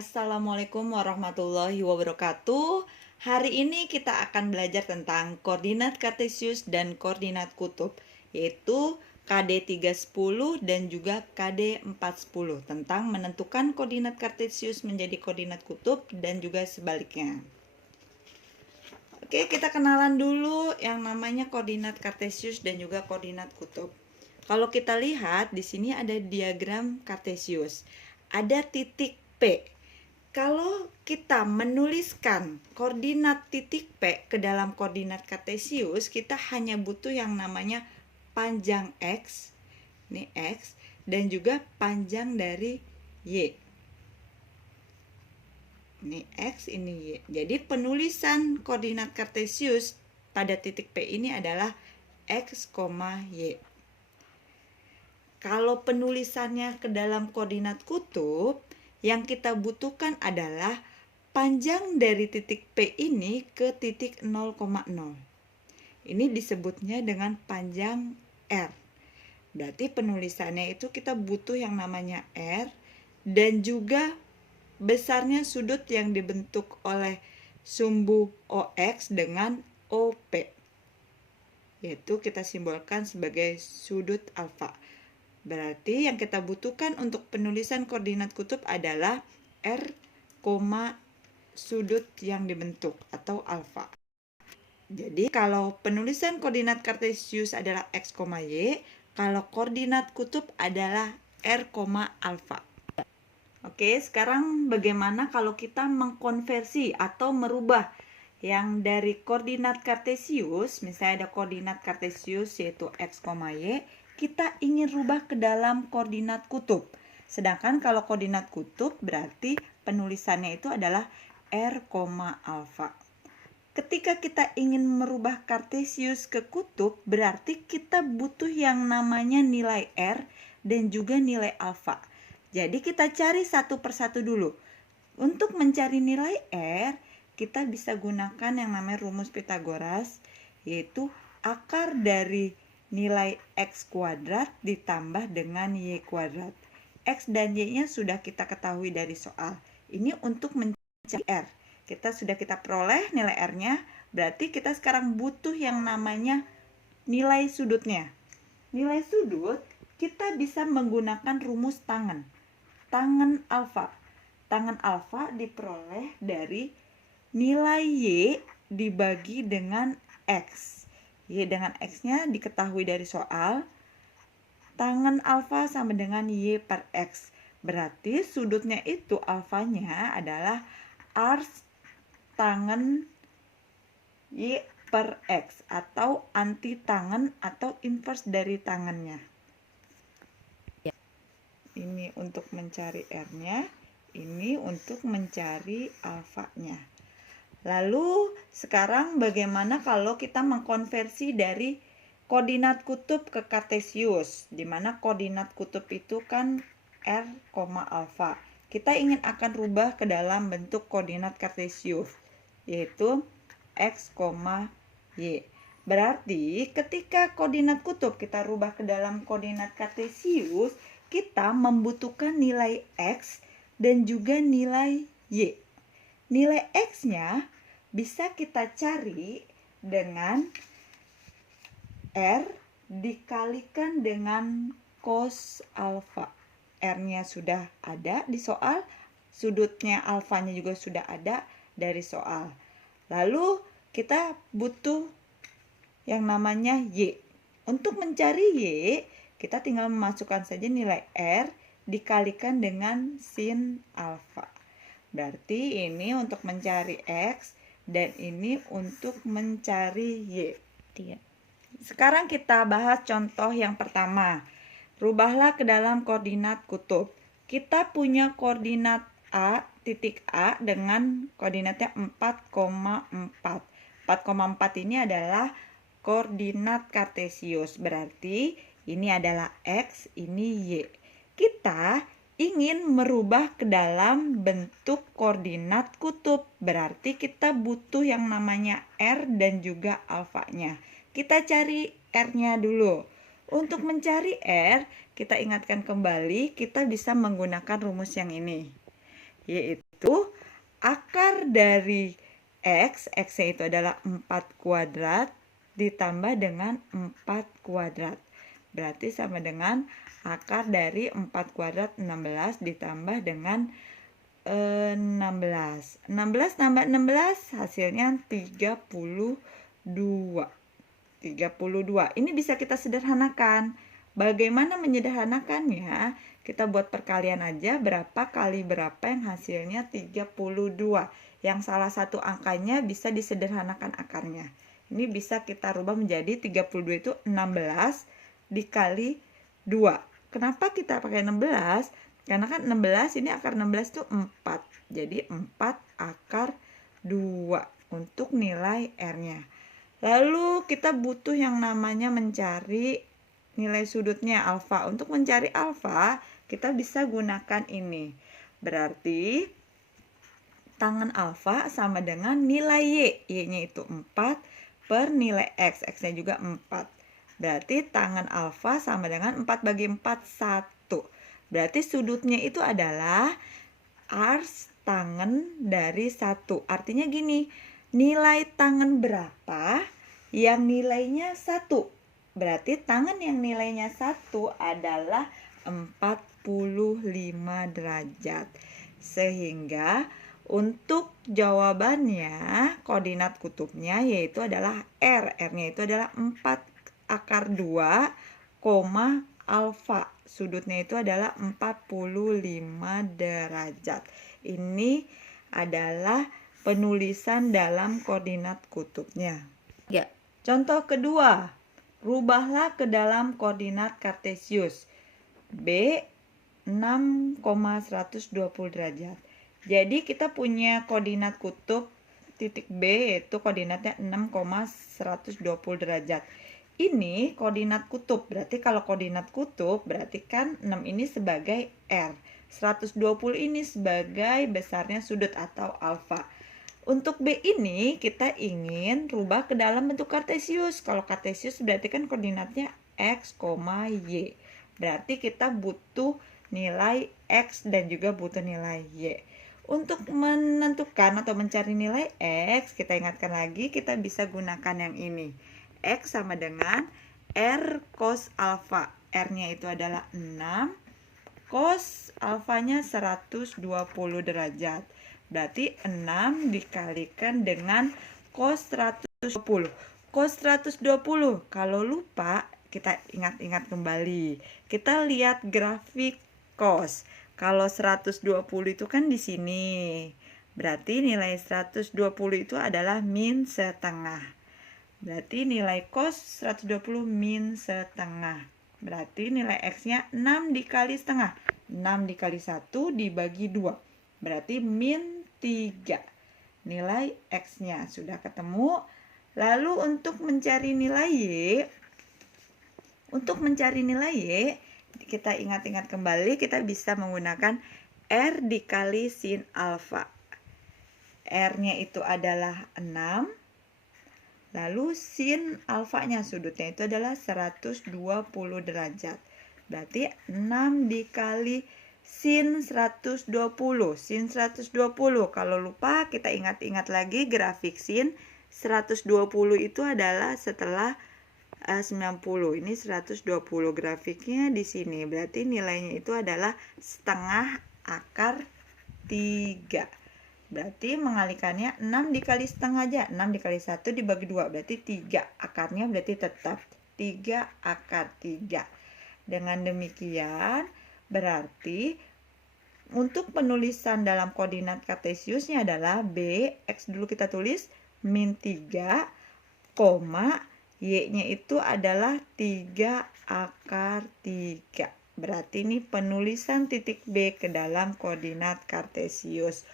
Assalamualaikum warahmatullahi wabarakatuh. Hari ini kita akan belajar tentang koordinat kartesius dan koordinat kutub, yaitu KD 310 dan juga KD 410, tentang menentukan koordinat kartesius menjadi koordinat kutub dan juga sebaliknya. Oke, kita kenalan dulu yang namanya koordinat kartesius dan juga koordinat kutub. Kalau kita lihat di sini ada diagram kartesius. Ada titik P. Kalau kita menuliskan koordinat titik P ke dalam koordinat kartesius, kita hanya butuh yang namanya panjang X, ini X, dan juga panjang dari Y. Ini X, ini Y. Jadi penulisan koordinat kartesius pada titik P ini adalah X, Y. Kalau penulisannya ke dalam koordinat kutub, yang kita butuhkan adalah panjang dari titik P ini ke titik 0,0. Ini disebutnya dengan panjang R. Berarti penulisannya itu kita butuh yang namanya R dan juga besarnya sudut yang dibentuk oleh sumbu OX dengan OP. Yaitu kita simbolkan sebagai sudut alfa. Berarti yang kita butuhkan untuk penulisan koordinat kutub adalah R, sudut yang dibentuk atau alfa. Jadi kalau penulisan koordinat kartesius adalah X, Y, kalau koordinat kutub adalah R, alfa. Oke, sekarang bagaimana kalau kita mengkonversi atau merubah yang dari koordinat kartesius, misalnya ada koordinat kartesius yaitu X, Y, kita ingin rubah ke dalam koordinat kutub. Sedangkan kalau koordinat kutub berarti penulisannya itu adalah R, alfa. Ketika kita ingin merubah kartesius ke kutub, berarti kita butuh yang namanya nilai R dan juga nilai alfa. Jadi kita cari satu persatu dulu. Untuk mencari nilai R, kita bisa gunakan yang namanya rumus Pitagoras, yaitu akar dari nilai X kuadrat ditambah dengan Y kuadrat. X dan Y-nya sudah kita ketahui dari soal. Ini untuk mencari R. Sudah kita peroleh nilai R-nya, berarti kita sekarang butuh yang namanya nilai sudutnya. Nilai sudut kita bisa menggunakan rumus tangen. Tangen alfa. Tangen alfa diperoleh dari nilai Y dibagi dengan X. Y dengan X-nya diketahui dari soal. Tangen alfa sama dengan Y per X. Berarti sudutnya itu alfanya adalah R tangen Y per X atau anti tangen atau inverse dari tangennya. Ini untuk mencari R-nya, ini untuk mencari alfanya. Lalu sekarang bagaimana kalau kita mengkonversi dari koordinat kutub ke kartesius, di mana koordinat kutub itu kan R, alfa. Kita ingin akan rubah ke dalam bentuk koordinat kartesius, yaitu X, Y. Berarti ketika koordinat kutub kita rubah ke dalam koordinat kartesius, kita membutuhkan nilai X dan juga nilai Y. Nilai X-nya bisa kita cari dengan R dikalikan dengan cos alfa. R-nya sudah ada di soal, sudutnya alfanya juga sudah ada dari soal. Lalu kita butuh yang namanya Y. Untuk mencari Y, kita tinggal memasukkan saja nilai R dikalikan dengan sin alfa. Berarti ini untuk mencari X dan ini untuk mencari Y. Sekarang kita bahas contoh yang pertama. Rubahlah ke dalam koordinat kutub. Kita punya koordinat A, titik A dengan koordinatnya 4,4. 4,4 ini adalah koordinat kartesius. Berarti ini adalah X, ini Y. Kita ingin merubah ke dalam bentuk koordinat kutub. Berarti kita butuh yang namanya R dan juga alfanya. Kita cari R-nya dulu. Untuk mencari R, kita ingatkan kembali, kita bisa menggunakan rumus yang ini. yaitu akar dari X-nya itu adalah 4 kuadrat ditambah dengan 4 kuadrat. Berarti sama dengan akar dari 4 kuadrat 16 ditambah dengan 16. 16 tambah 16 hasilnya 32. 32. Ini bisa kita sederhanakan. Bagaimana menyederhanakannya? Kita buat perkalian aja, berapa kali berapa yang hasilnya 32. Yang salah satu angkanya bisa disederhanakan akarnya. Ini bisa kita rubah menjadi 32 itu 16 dikali 2. Kenapa kita pakai 16? Karena kan 16 ini akar 16 itu 4. Jadi 4 akar 2 untuk nilai R-nya. Lalu kita butuh yang namanya mencari nilai sudutnya alfa. Untuk mencari alfa, kita bisa gunakan ini. Berarti tangen alfa sama dengan nilai Y. Y-nya itu 4 per nilai X. X-nya juga 4. Berarti tangen alfa sama dengan 4 bagi 4, 1. Berarti sudutnya itu adalah ars tangen dari 1. Artinya gini, nilai tangen berapa yang nilainya 1. Berarti tangen yang nilainya 1 adalah 45 derajat. Sehingga untuk jawabannya koordinat kutubnya yaitu adalah R. R-nya itu adalah 4 akar 2, alfa. Sudutnya itu adalah 45 derajat. Ini adalah penulisan dalam koordinat kutubnya. Ya, contoh kedua, rubahlah ke dalam koordinat kartesius. B 6,120 derajat. Jadi kita punya koordinat kutub titik B yaitu koordinatnya 6,120 derajat. Ini koordinat kutub, berarti kalau koordinat kutub berarti kan 6 ini sebagai R. 120 ini sebagai besarnya sudut atau alfa. Untuk B ini kita ingin rubah ke dalam bentuk kartesius. Kalau kartesius berarti kan koordinatnya X, Y. Berarti kita butuh nilai X dan juga butuh nilai Y. Untuk menentukan atau mencari nilai X, kita ingatkan lagi kita bisa gunakan yang ini. X sama dengan R cos alfa. R-nya itu adalah 6. Cos alfanya 120 derajat. Berarti 6 dikalikan dengan cos 120. Cos 120. Kalau lupa, kita ingat-ingat kembali. Kita lihat grafik cos. Kalau 120 itu kan di sini. Berarti nilai 120 itu adalah min setengah. Berarti nilai cos 120 min setengah. Berarti nilai X-nya 6 dikali setengah. 6 dikali 1 dibagi 2. Berarti min 3. Nilai X-nya sudah ketemu. Lalu untuk mencari nilai Y. Kita ingat-ingat kembali, kita bisa menggunakan R dikali sin alfa. R-nya itu adalah 6. Lalu sin alfanya sudutnya itu adalah 120 derajat. Berarti 6 dikali sin 120. Sin 120. Kalau lupa kita ingat-ingat lagi grafik sin 120 itu adalah setelah 90. Ini 120 grafiknya di sini. Berarti nilainya itu adalah setengah akar 3. Berarti mengalikannya 6 dikali setengah aja. 6 dikali 1 dibagi 2. Berarti 3. Akarnya berarti tetap 3 akar 3. Dengan demikian berarti untuk penulisan dalam koordinat kartesiusnya adalah B. X dulu kita tulis min 3, Y-nya itu adalah 3 akar 3. Berarti ini penulisan titik B ke dalam koordinat kartesius.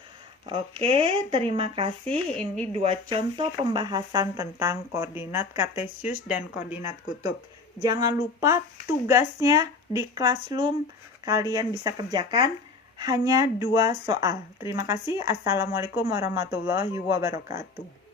Oke, terima kasih. Ini 2 contoh pembahasan tentang koordinat kartesius dan koordinat kutub. Jangan lupa tugasnya di Classroom kalian bisa kerjakan hanya 2 soal. Terima kasih. Assalamualaikum warahmatullahi wabarakatuh.